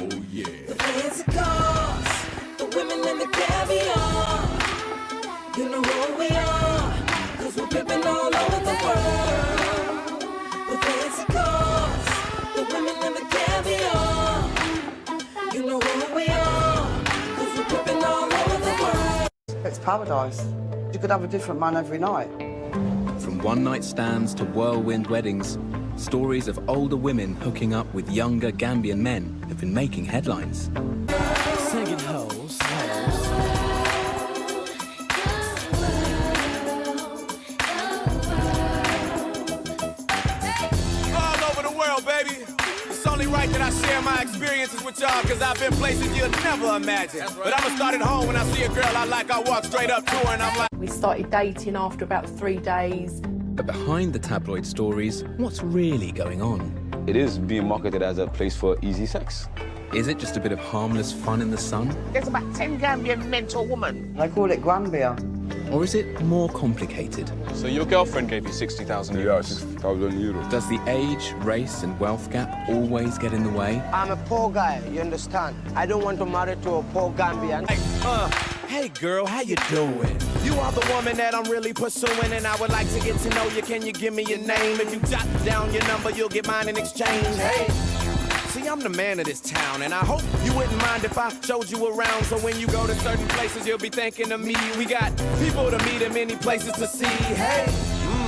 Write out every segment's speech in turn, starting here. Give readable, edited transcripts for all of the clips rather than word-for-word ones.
Oh yeah. The fancy cars, the women and the caviar. You know who we are, 'cause we're pimping all over the world. The fancy cars, the women and the caviar. You know who we are, 'cause we're pimping all over the world. It's paradise. You could have a different man every night. From one-night stands to whirlwind weddings, stories of older women hooking up with younger Gambian men have been making headlines. Singing hoes, All over the world, baby. It's only right that I share my experiences with y'all, because I've been places you'll never imagine. Right. But I'ma start at home. When I see a girl I like, I walk straight up to her and I'm like... We started dating after about 3 days. But behind the tabloid stories, what's really going on? It is being marketed as a place for easy sex. Is it just a bit of harmless fun in the sun? There's about 10 Gambian men to a woman. They call it Granbeer. Or is it more complicated? So your girlfriend gave you 60,000 euros? Yeah, 60,000 euros. Does the age, race and wealth gap always get in the way? I'm a poor guy, you understand? I don't want to marry to a poor Gambian. Hey girl, how you doing? You are the woman that I'm really pursuing, and I would like to get to know you. Can you give me your name? If you jot down your number, you'll get mine in exchange. Hey, see, I'm the man of this town, and I hope you wouldn't mind if I showed you around. So when you go to certain places, you'll be thinking of me. We got people to meet and many places to see. Hey.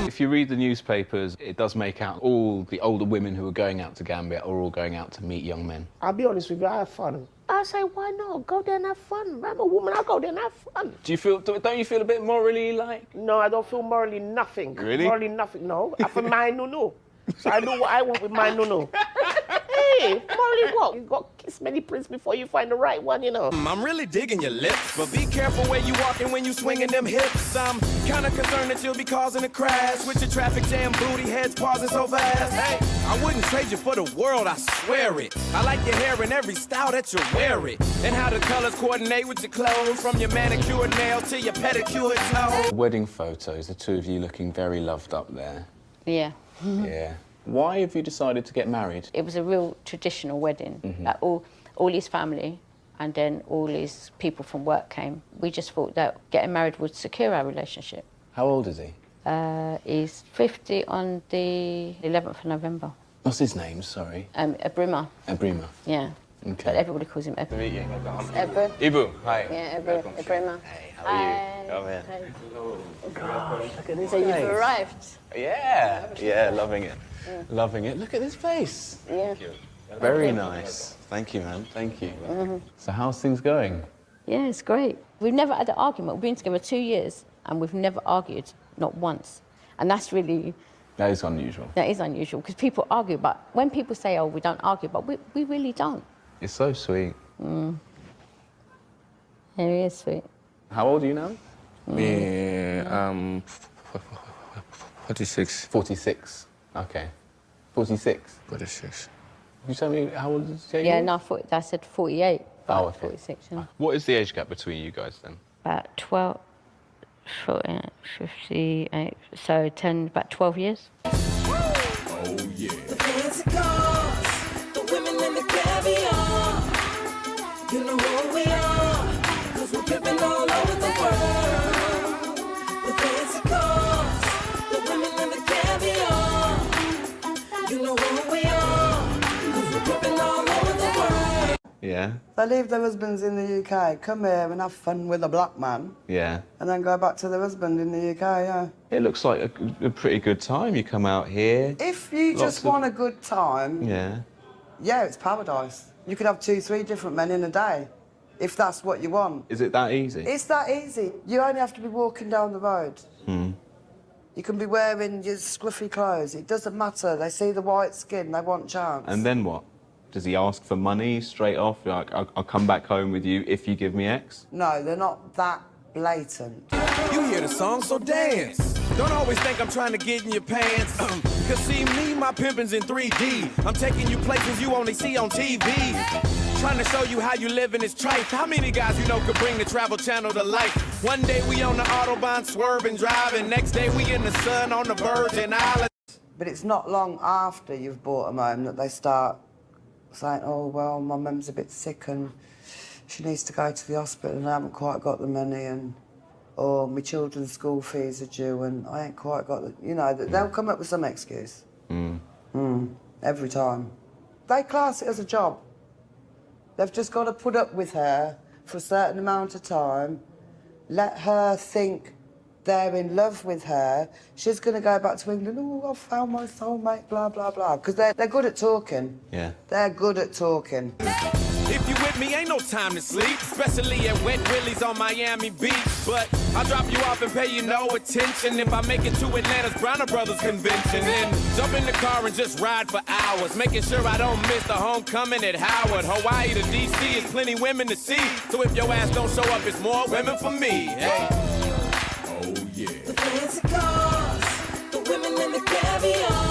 If you read the newspapers, it does make out all the older women who are going out to Gambia are all going out to meet young men. I'll be honest with you, I have fun. I say, why not? Go there and have fun. I'm a woman, I'll go there and have fun. Don't you feel a bit morally like? No, I don't feel morally nothing. Really? Morally nothing, no. I feel my no-no. So I do what I want with my no-no. Hey, morally what? You got to kiss many princes before you find the right one, you know. I'm really digging your lips, but be careful where you walking when you swinging them hips. I'm kind of concerned that you'll be causing a crash with your traffic jam booty heads pausing so fast. Hey, I wouldn't trade you for the world, I swear it. I like your hair in every style that you wear it, and how the colors coordinate with your clothes, from your manicured nails to your pedicured toes. Wedding photos, the two of you looking very loved up there. Yeah. Yeah. Why have you decided to get married? It was a real traditional wedding. Like all his family and then all his people from work came. We just thought that getting married would secure our relationship. How old is he? He's 50 on the 11th of November. What's his name, sorry? Abrima. Abrima. Yeah. Okay. But everybody calls him Ebru. Meet you. Ebru. Ibu, hi. Yeah, Ebru. Abrima. Hey, how are you? Come in. Gosh, look at this. So you've arrived. Yeah. Yeah, loving it. Loving it. Look at this face. Yeah. Very nice. Thank you, man. Thank you. So how's things going? Yeah, it's great. We've never had an argument. We've been together 2 years and we've never argued, not once. And that's really... That is unusual. That is unusual, because people argue, but when people say, oh, we don't argue, but we really don't. It's so sweet. Yeah, he is sweet. How old are you now? Me, 46. 46. Okay. 46. 46. You tell me how old did you say? Yeah, no, I said 48. Oh, okay. 46, yeah. What is the age gap between you guys then? About 12, 48, 58, so 10, about 12 years. Oh yeah. the fancy cars, the women and the caviar. You know who we are, 'cause we're pimping all over the world. The fancy cars, the women and the caviar. You know who we are, 'cause we're pimping all over the world. Yeah. They leave their husbands in the UK, come here and have fun with a black man, Yeah. and then go back to their husband in the UK, yeah. It looks like a pretty good time. You come out here. If you just want a good time, Yeah. it's paradise. You could have 2, 3 different men in a day, if that's what you want. Is it that easy? It's that easy. You only have to be walking down the road. You can be wearing your scruffy clothes. It doesn't matter. They see the white skin, they want chance. And then what? Does he ask for money straight off? Like, I'll come back home with you if you give me X? No, they're not that blatant. You hear the song, so dance. Don't always think I'm trying to get in your pants. Cause see me, my pimpin's in 3D. I'm taking you places you only see on TV. Trying to show you how you live in this trife. How many guys you know could bring the Travel Channel to life? One day we on the Autobahn swerving, driving. Next day we in the sun on the Virgin Islands. But it's not long after you've bought them home that they start saying, oh, well, my mum's a bit sick and she needs to go to the hospital and I haven't quite got the money, and or my children's school fees are due and I ain't quite got the... You know, they'll come up with some excuse. Every time. They class it as a job. They've just got to put up with her for a certain amount of time, let her think they're in love with her. She's going to go back to England, oh, I've found my soulmate, blah, blah, blah. Because they're good at talking. Yeah. They're good at talking. If you with me, ain't no time to sleep, especially at Wet Willie's on Miami Beach. But I'll drop you off and pay you no attention if I make it to Atlanta's Browner Brothers convention. Then jump in the car and just ride for hours, making sure I don't miss the homecoming at Howard. Hawaii to D.C. is plenty women to see, so if your ass don't show up, it's more women for me. Hey. Oh yeah. The fancy cars, the women and the caviar.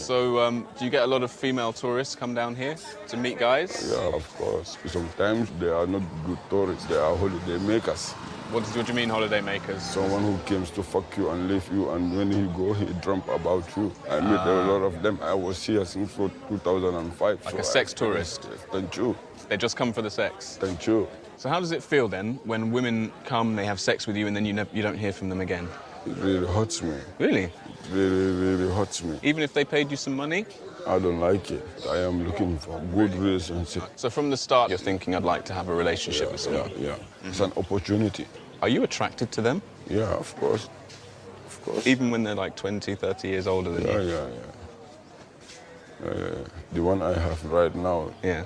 So, do you get a lot of female tourists come down here to meet guys? Yeah, of course. Sometimes they are not good tourists, they are holiday makers. What do you mean holiday makers? Someone who comes to fuck you and leave you, and when he go, he dream about you. I met a lot of them. I was here since 2005. Like a sex tourist? Thank you. They just come for the sex? Thank you. So how does it feel then when women come, they have sex with you, and then you don't hear from them again? It really hurts me. Really? It really, really hurts me. Even if they paid you some money? I don't like it. I am looking for a good relationship. So from the start, you're thinking, I'd like to have a relationship with someone? Yeah. It's an opportunity. Are you attracted to them? Yeah, of course. Of course. Even when they're like 20, 30 years older than you? Yeah. The one I have right now, yeah,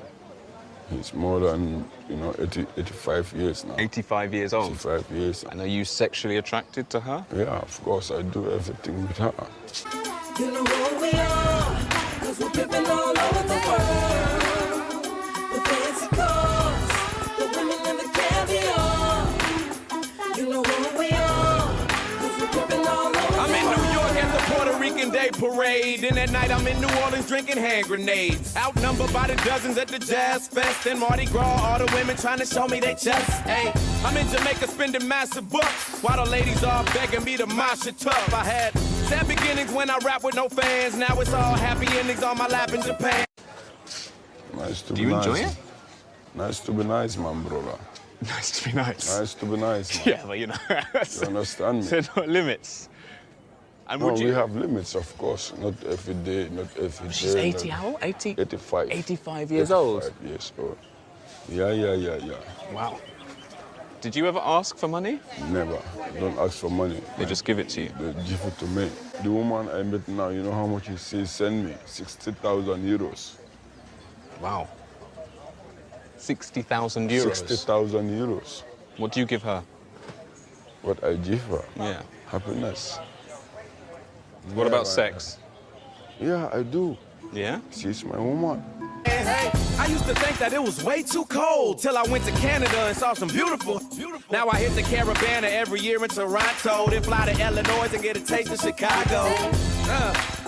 he's more than, 85 years now. 85 years old? 85 years. And are you sexually attracted to her? Yeah, of course. I do everything with her. You know who we are, cause we're pimping all over the world. The fancy cars, the women and the caviar. You know who we are, cause we're pimping all over the world. I'm in New York at the Puerto Rican Day Parade. And at night I'm in New Orleans drinking hand grenades. Outnumbered by the dozens at the Jazz Fest. And Mardi Gras, all the women trying to show me they chest. Hey, I'm in Jamaica spending massive bucks, while the ladies are begging me to mosh it tough. I had sad beginnings when I rap with no fans. Now it's all happy endings on my lap in Japan. Nice to Do be you nice. enjoy it? Nice to be nice, man, brother. Nice to be nice. Nice to be nice, man. Yeah, but you understand me? There are no limits. And No, would you... we have limits, of course. Not every day, not every day. She's 80, how old? 80? 85. 85 years old? 85 years old. Yeah. Wow. Did you ever ask for money? Never. Don't ask for money. They just give it to you? They give it to me. The woman I met now, you know how much she send me? 60,000 euros. Wow. 60,000 euros? 60,000 euros. What do you give her? What I give her? Yeah. Happiness. What about sex? Yeah, I do. Yeah? She's my woman. Hey, I used to think that it was way too cold till I went to Canada and saw some beautiful. Now I hit the Caravana every year in Toronto, then fly to Illinois and get a taste of Chicago.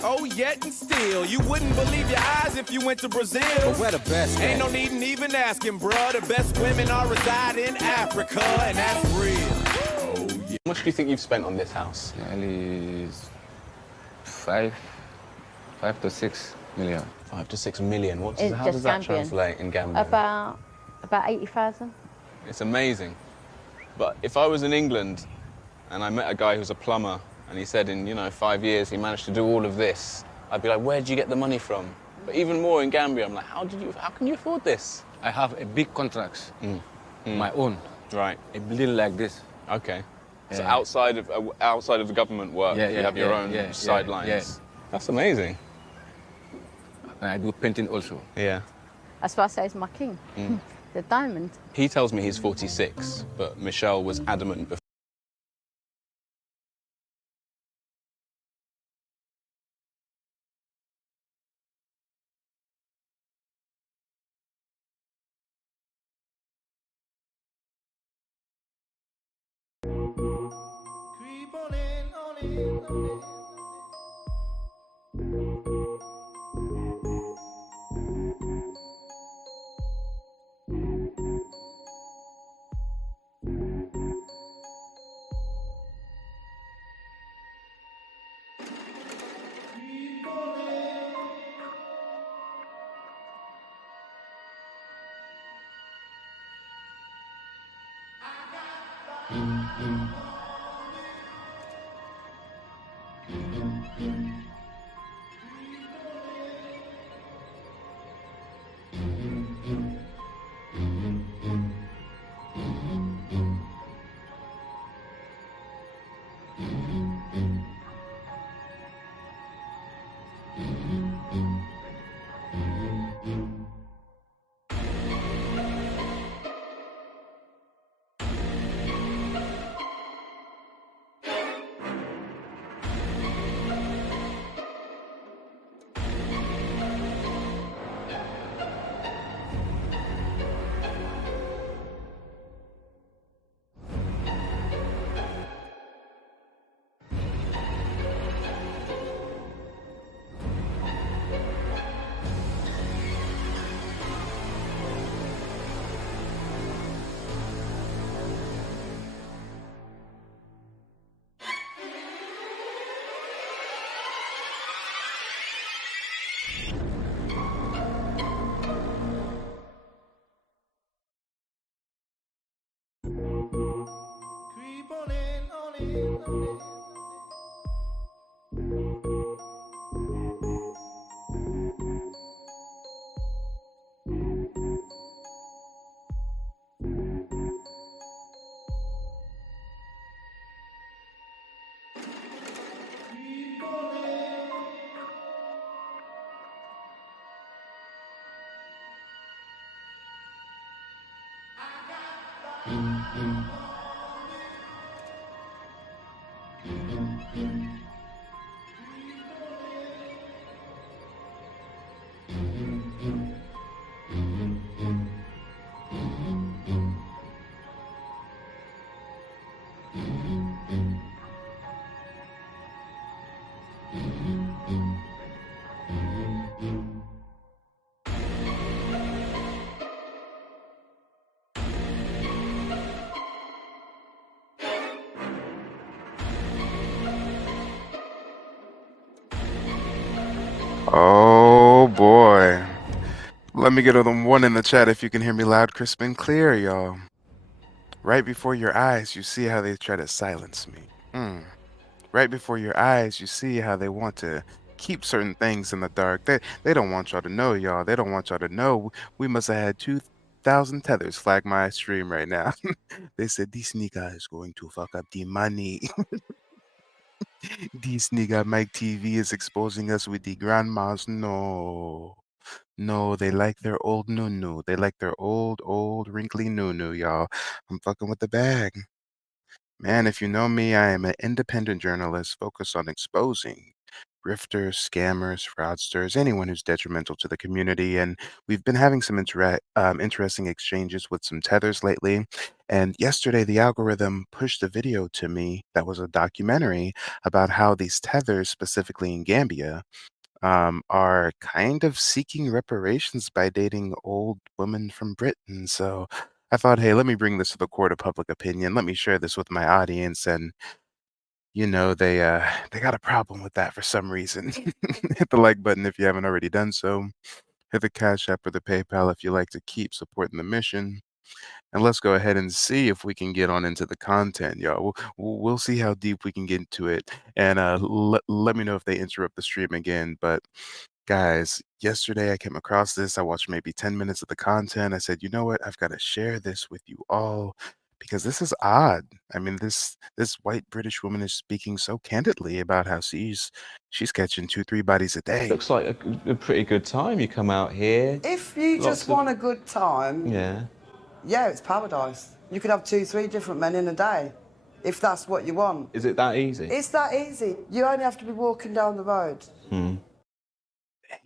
Oh, yet and still, you wouldn't believe your eyes if you went to Brazil. But we're the best. Ain't no need in even asking, bruh. The best women all reside in Africa, and that's real. How much do you think you've spent on this house? Nearly 5 to 6 million. 5 to 6 million. How It's does just that Gambian. translate in Gambian? About 80,000. It's amazing. But if I was in England and I met a guy who's a plumber and he said in, 5 years he managed to do all of this, I'd be like, where'd you get the money from? But even more in Gambia, I'm like, how can you afford this? I have a big contract, my own. Right. A little like this. Okay. So Yeah. outside of the government work, you have your own sidelines. Yeah. That's amazing. And I do painting also. Yeah. That's what I say is my king. The diamond. He tells me he's 46, but Michelle was adamant before. Creep on in, on in, on in. Oh boy. Let me get a one in the chat if you can hear me loud, crisp, and clear, y'all. Right before your eyes, you see how they try to silence me. Right before your eyes, you see how they want to keep certain things in the dark. They don't want y'all to know, y'all. They don't want y'all to know. We must have had 2,000 tethers flag my stream right now. They said this nigga is going to fuck up the money. This nigga Mike TV is exposing us with the grandmas. No. No, they like their old nunu. They like their old, wrinkly nunu, y'all. I'm fucking with the bag. Man, if you know me, I am an independent journalist focused on exposing grifters, scammers, fraudsters, anyone who's detrimental to the community. And we've been having some interesting exchanges with some tethers lately. And yesterday, the algorithm pushed a video to me that was a documentary about how these tethers, specifically in Gambia, are kind of seeking reparations by dating old women from Britain. So I thought, hey, let me bring this to the court of public opinion. Let me share this with my audience. And they got a problem with that for some reason. Hit the like button if you haven't already done so. Hit the Cash App or the PayPal if you like to keep supporting the mission. And let's go ahead and see if we can get on into the content, y'all. We'll see how deep we can get into it. And let me know if they interrupt the stream again. But guys, yesterday I came across this. I watched maybe 10 minutes of the content. I said, you know what? I've got to share this with you all because this is odd. I mean, this white British woman is speaking so candidly about how she's catching 2, 3 bodies a day. Looks like a pretty good time. You come out here. If you just want a good time, yeah, it's paradise. You could have 2, 3 different men in a day, if that's what you want. Is it that easy? It's that easy. You only have to be walking down the road.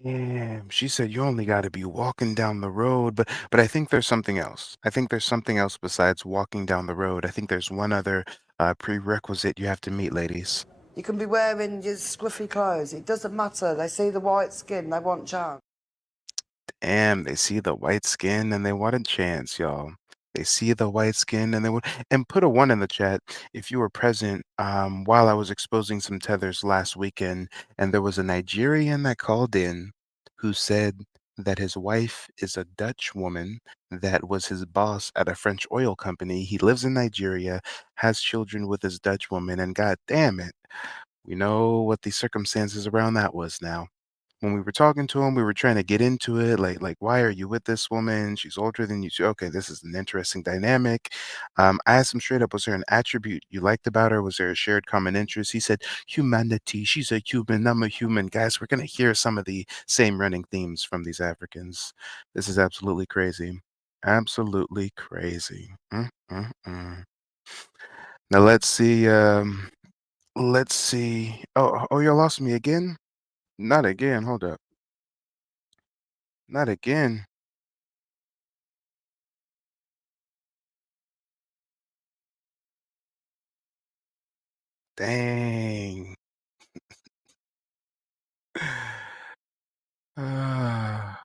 Damn, she said you only got to be walking down the road, but I think there's something else. I think there's something else besides walking down the road. I think there's one other prerequisite you have to meet, ladies. You can be wearing your scruffy clothes. It doesn't matter. They see the white skin, they want chance. Damn, they see the white skin and they want a chance, y'all. They see the white skin and they would and put a one in the chat if you were present while I was exposing some tethers last weekend, and there was a Nigerian that called in who said that his wife is a Dutch woman that was his boss at a French oil company. He lives in Nigeria, has children with his Dutch woman, and god damn it, we know what the circumstances around that was now. When we were talking to him, we were trying to get into it, like, why are you with this woman? She's older than you. Okay, this is an interesting dynamic. I asked him straight up, was there an attribute you liked about her? Was there a shared common interest? He said, humanity. She's a human. I'm a human. Guys, we're gonna hear some of the same running themes from these Africans. This is absolutely crazy. Absolutely crazy. Mm. Now let's see. Let's see. Oh, you lost me again? Not again. Hold up. Not again. Dang. Ah.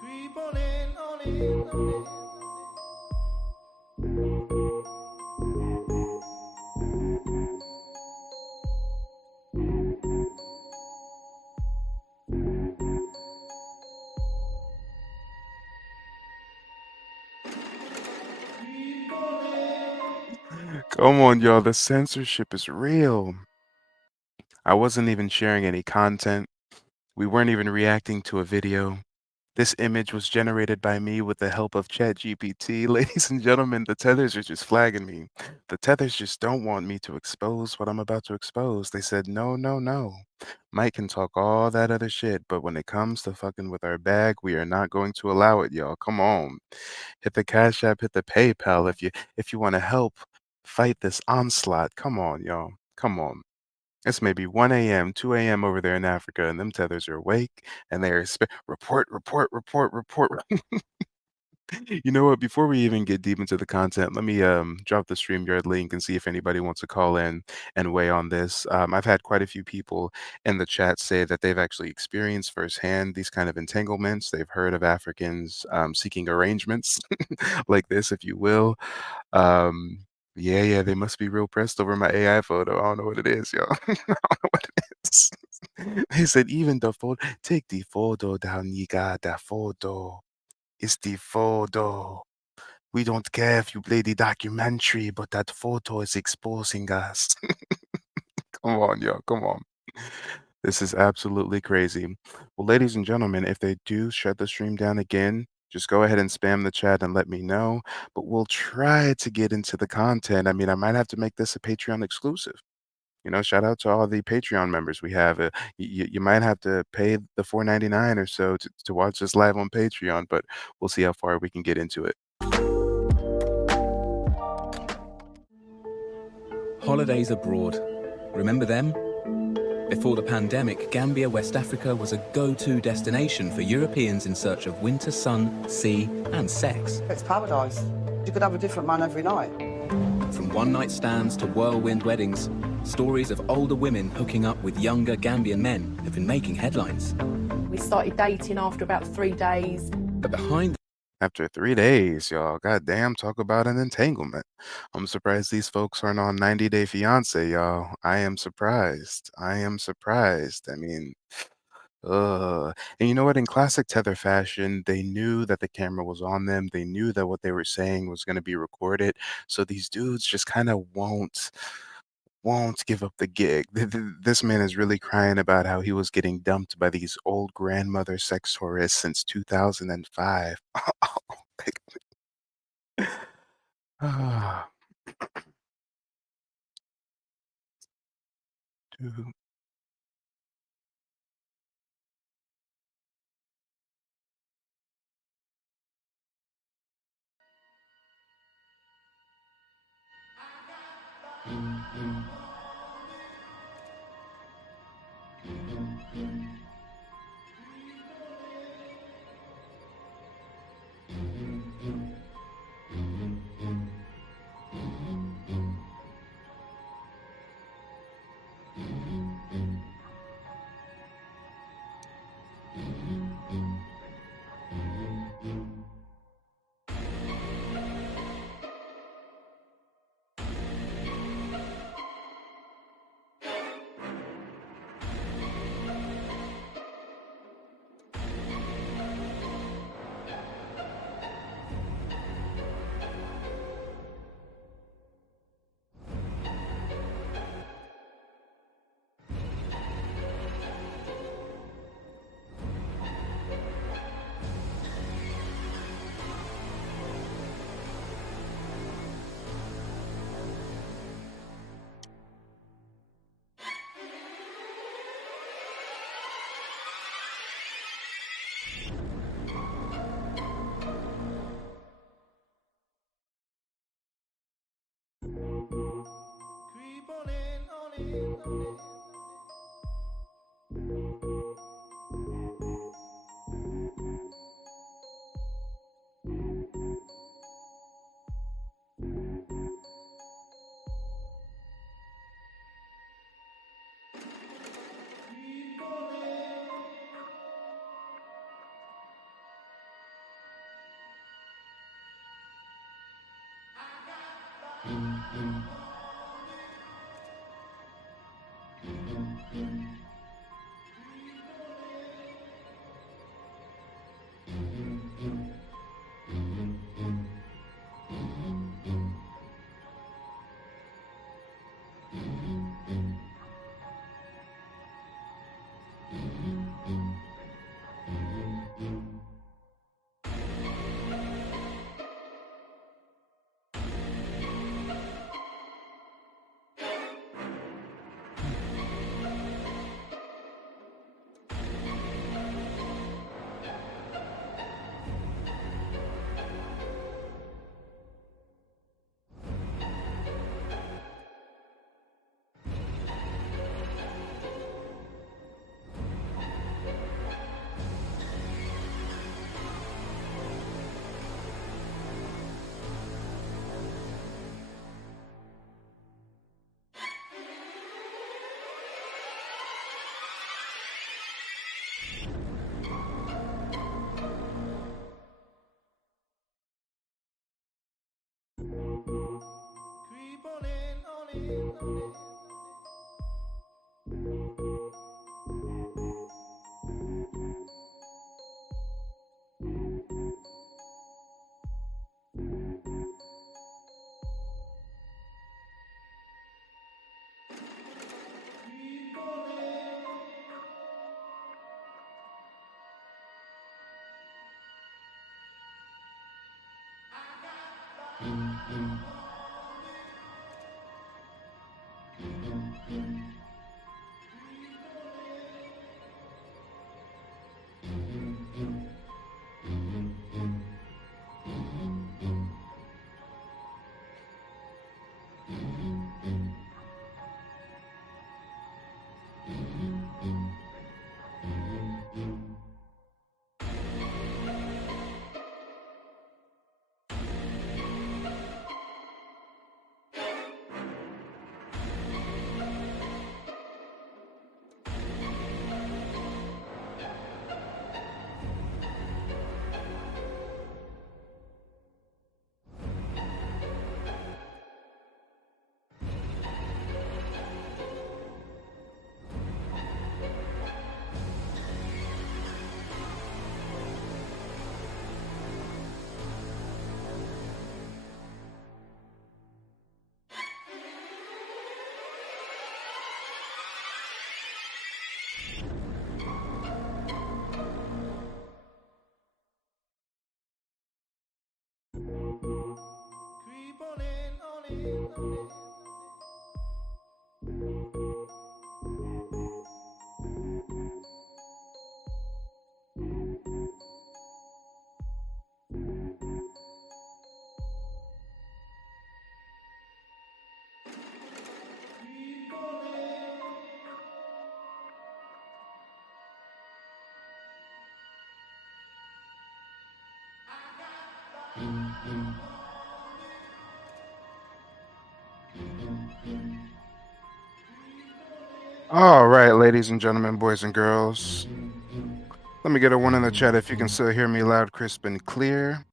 Creep on in, on in, on in. Come on, y'all. The censorship is real. I wasn't even sharing any content. We weren't even reacting to a video. This image was generated by me with the help of ChatGPT. Ladies and gentlemen, the tethers are just flagging me. The tethers just don't want me to expose what I'm about to expose. They said, no, no, no. Mike can talk all that other shit, but when it comes to fucking with our bag, we are not going to allow it, y'all. Come on. Hit the Cash App, hit the PayPal if you want to help fight this onslaught. Come on, y'all. Come on. It's maybe 1 a.m., 2 a.m. over there in Africa, and them tethers are awake and they are report, report, report, report. You know what? Before we even get deep into the content, let me drop the StreamYard link and see if anybody wants to call in and weigh on this. I've had quite a few people in the chat say that they've actually experienced firsthand these kind of entanglements. They've heard of Africans seeking arrangements like this, if you will. Um, yeah, they must be real pressed over my AI photo. I don't know what it is, y'all. I don't know what it is. They said even the photo, take the photo down, you got that photo. It's the photo. We don't care if you play the documentary, but that photo is exposing us. Come on, y'all. Come on. This is absolutely crazy. Well, ladies and gentlemen, if they do shut the stream down again, just go ahead and spam the chat and let me know. But we'll try to get into the content. I mean, I might have to make this a Patreon exclusive. You know, shout out to all the Patreon members we have. You might have to pay the $4.99 or so to watch this live on Patreon, but we'll see how far we can get into it. Holidays abroad. Remember them? Before the pandemic, Gambia, West Africa was a go-to destination for Europeans in search of winter sun, sea, and sex. It's paradise. You could have a different man every night. From one-night stands to whirlwind weddings, stories of older women hooking up with younger Gambian men have been making headlines. We started dating after about 3 days. But behind After 3 days, y'all, goddamn, talk about an entanglement. I'm surprised these folks aren't on 90 Day Fiance, y'all. I am surprised. I am surprised. I mean, and you know what? In classic Tether fashion, they knew that the camera was on them. They knew that what they were saying was going to be recorded. So these dudes just kind of won't give up the gig. This man is really crying about how he was getting dumped by these old grandmother sex tourists since 2005. Ah, dude. All right, ladies and gentlemen, boys and girls. Let me get a one in the chat if you can still hear me loud, crisp, and clear.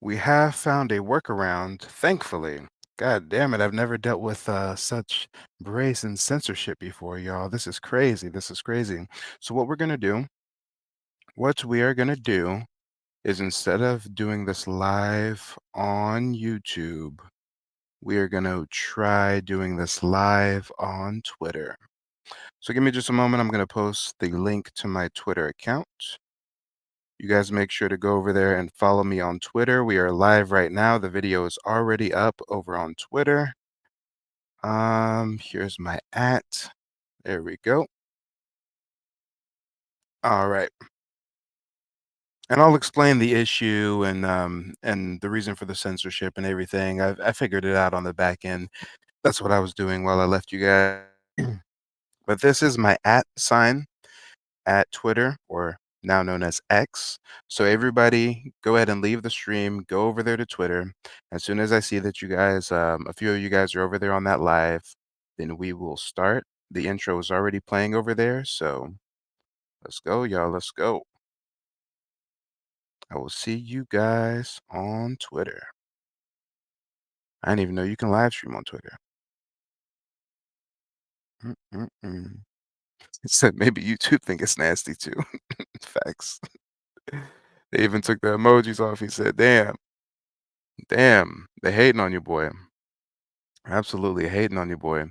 We have found a workaround, thankfully. God damn it, I've never dealt with such brazen censorship before, y'all. This is crazy. This is crazy. So what we are going to do is instead of doing this live on YouTube, we are going to try doing this live on Twitter. So give me just a moment. I'm going to post the link to my Twitter account. You guys make sure to go over there and follow me on Twitter. We are live right now. The video is already up over on Twitter. Here's my @. There we go. All right. And I'll explain the issue and the reason for the censorship and everything. I figured it out on the back end. That's what I was doing while I left you guys. But this is my @sign at Twitter, or now known as X. So everybody go ahead and leave the stream, go over there to Twitter. As soon as I see that you guys, a few of you guys are over there on that live, then we will start. The intro is already playing over there, so let's go, y'all. Let's go. I will see you guys on Twitter. I didn't even know you can live stream on Twitter. It said maybe YouTube think it's nasty too. Facts. They even took the emojis off. He said, damn, they hating on you, boy. Absolutely hating on you, boy.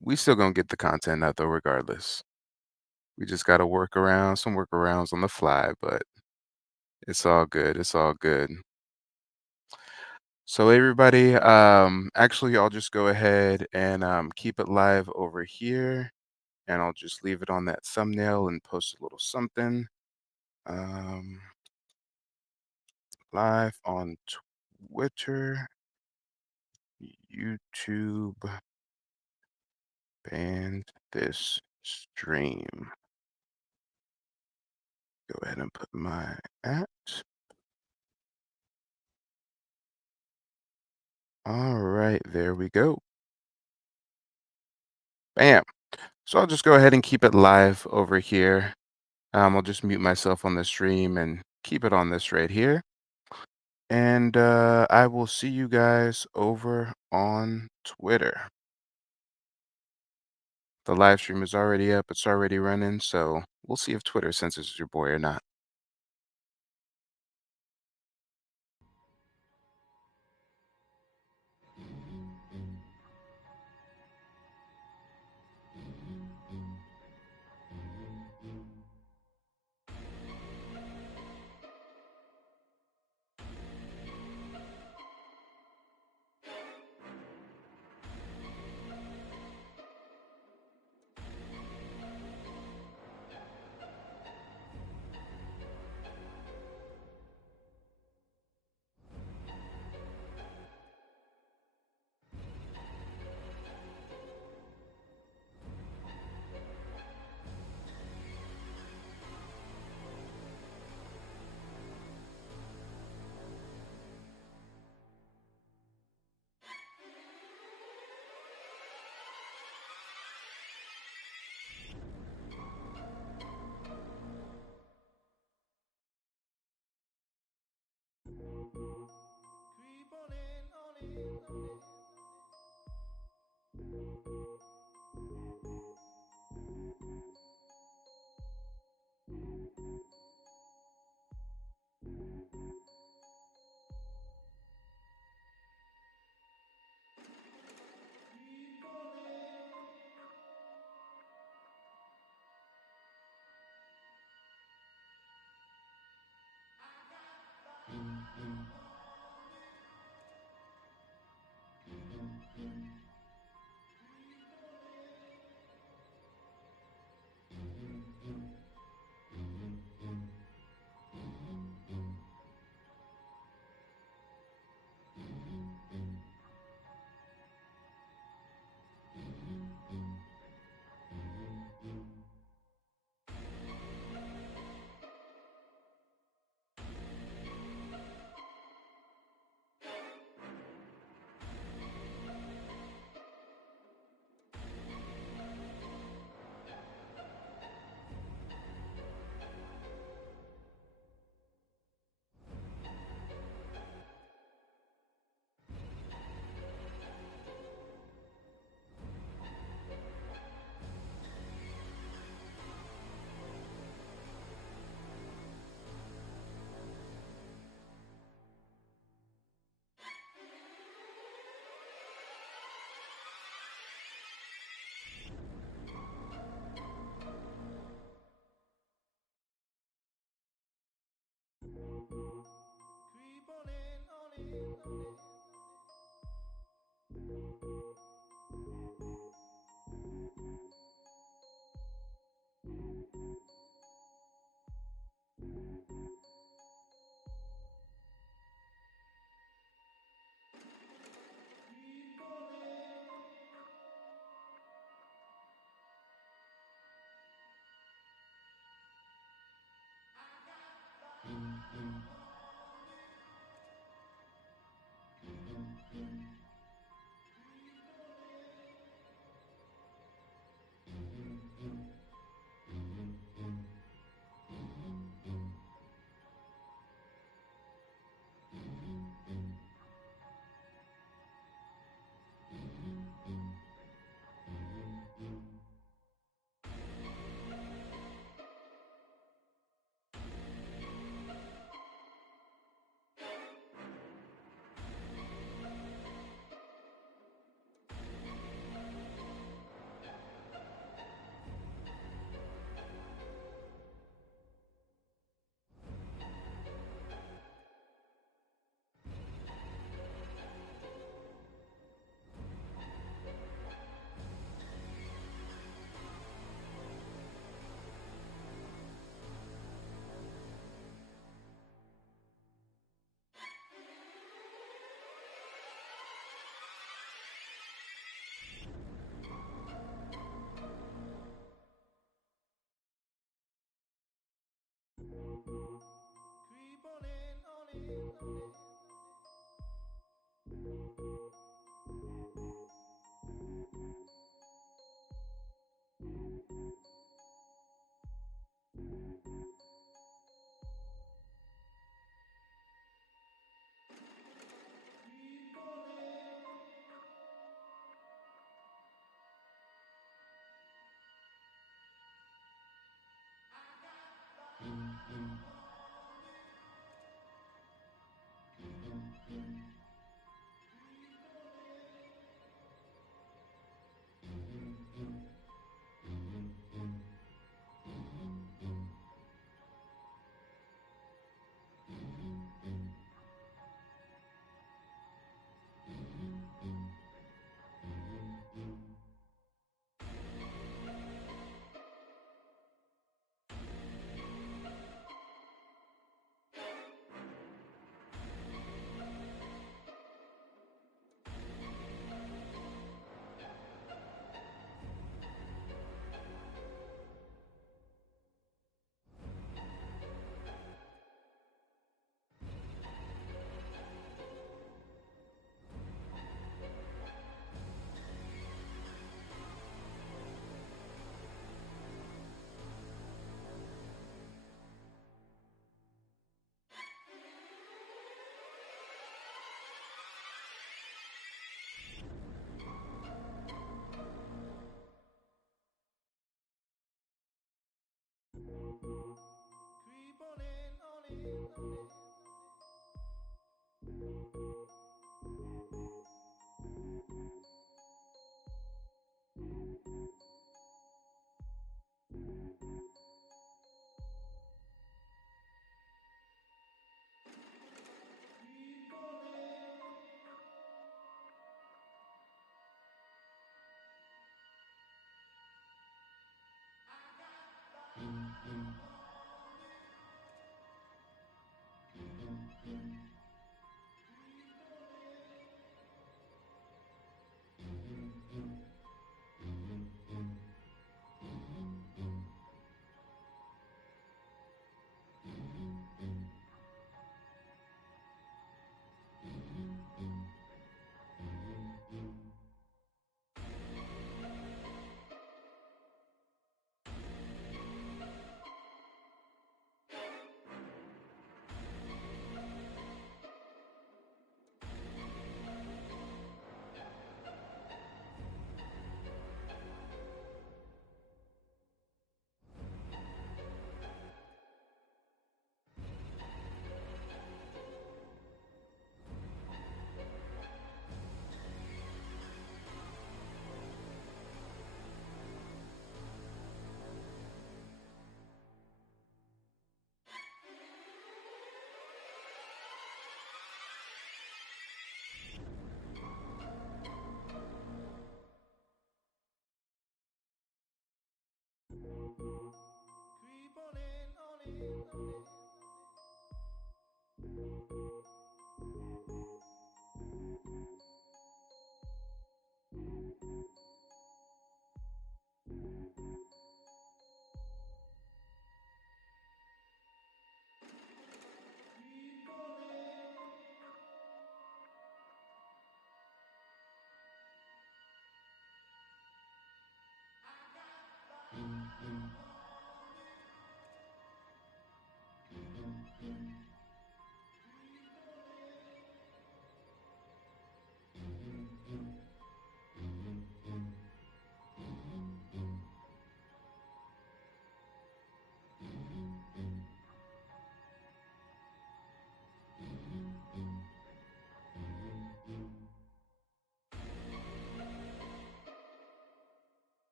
We still gonna get the content out though, regardless. We just gotta work around some workarounds on the fly, but it's all good. It's all good. So everybody, actually, I'll just go ahead and keep it live over here, and I'll just leave it on that thumbnail and post a little something. Live on Twitter, YouTube, banned this stream. Go ahead and put my at. All right, there we go. Bam. So I'll just go ahead and keep it live over here. I'll just mute myself on the stream and keep it on this right here. And I will see you guys over on Twitter. The live stream is already up. It's already running. So we'll see if Twitter censors your boy or not.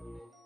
you.